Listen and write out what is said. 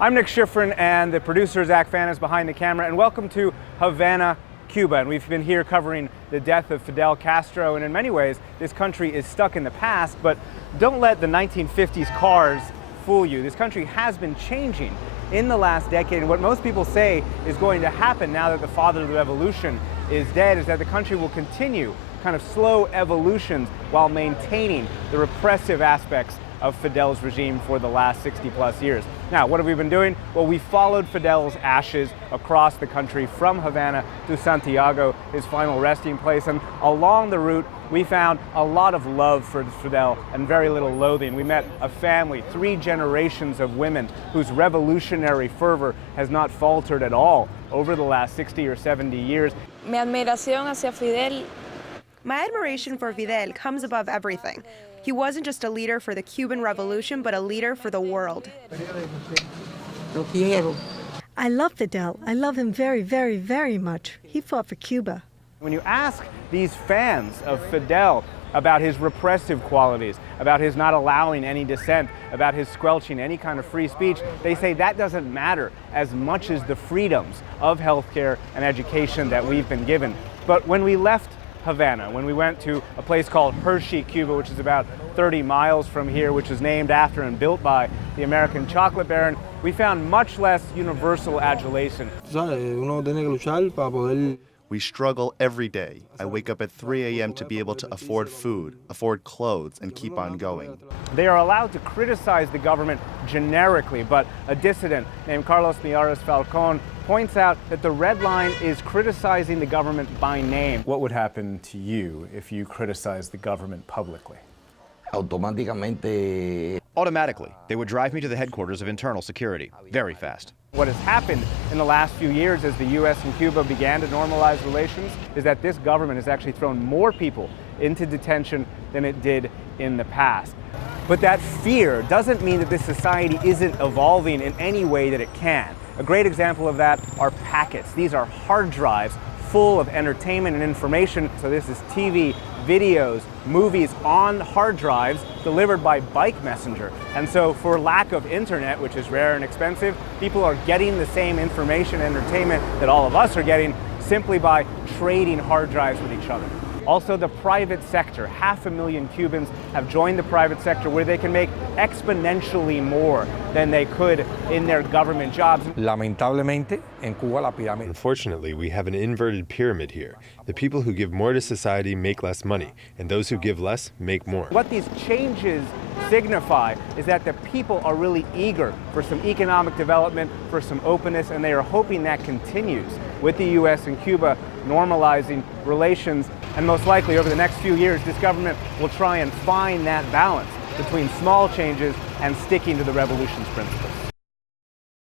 I'm Nick Schifrin, and the producer Zach Fannin is behind the camera, and welcome to Havana, Cuba. And we've been here covering the death of Fidel Castro, and in many ways, this country is stuck in the past, but don't let the 1950s cars fool you. This country has been changing in the last decade, and what most people say is going to happen now that the father of the revolution is dead is that the country will continue kind of slow evolutions while maintaining the repressive aspects of Fidel's regime for the last 60-plus years. Now, what have we been doing? Well, we followed Fidel's ashes across the country from Havana to Santiago, his final resting place, and along the route, we found a lot of love for Fidel and very little loathing. We met a family, 3 generations of women whose revolutionary fervor has not faltered at all over the last 60 or 70 years. Mi admiración hacia Fidel. My admiration for Fidel comes above everything. He wasn't just a leader for the Cuban Revolution, but a leader for the world. I love Fidel. I love him very, very, very much. He fought for Cuba. When you ask these fans of Fidel about his repressive qualities, about his not allowing any dissent, about his squelching any kind of free speech, they say that doesn't matter as much as the freedoms of healthcare and education that we've been given. But when we left Havana, when we went to a place called Hershey, Cuba, which is about 30 miles from here, which is named after and built by the American chocolate baron, we found much less universal adulation. We struggle every day. I wake up at 3 a.m. to be able to afford food, afford clothes, and keep on going. They are allowed to criticize the government generically, but a dissident named Carlos Miyares Falcon points out that the red line is criticizing the government by name. What would happen to you if you criticized the government publicly? Automatically, they would drive me to the headquarters of internal security, very fast. What has happened in the last few years as the U.S. and Cuba began to normalize relations is that this government has actually thrown more people into detention than it did in the past. But that fear doesn't mean that this society isn't evolving in any way that it can. A great example of that are packets. These are hard drives full of entertainment and information. So this is TV, videos, movies on hard drives delivered by bike messenger. And so for lack of internet, which is rare and expensive, people are getting the same information and entertainment that all of us are getting simply by trading hard drives with each other. Also, the private sector. 500,000 Cubans have joined the private sector where they can make exponentially more than they could in their government jobs. Lamentablemente, en Cuba la pirámide. Unfortunately, we have an inverted pyramid here. The people who give more to society make less money, and those who give less make more. What these changes signify is that the people are really eager for some economic development, for some openness, and they are hoping that continues with the U.S. and Cuba normalizing relations. And most likely over the next few years, this government will try and find that balance between small changes and sticking to the revolution's principles.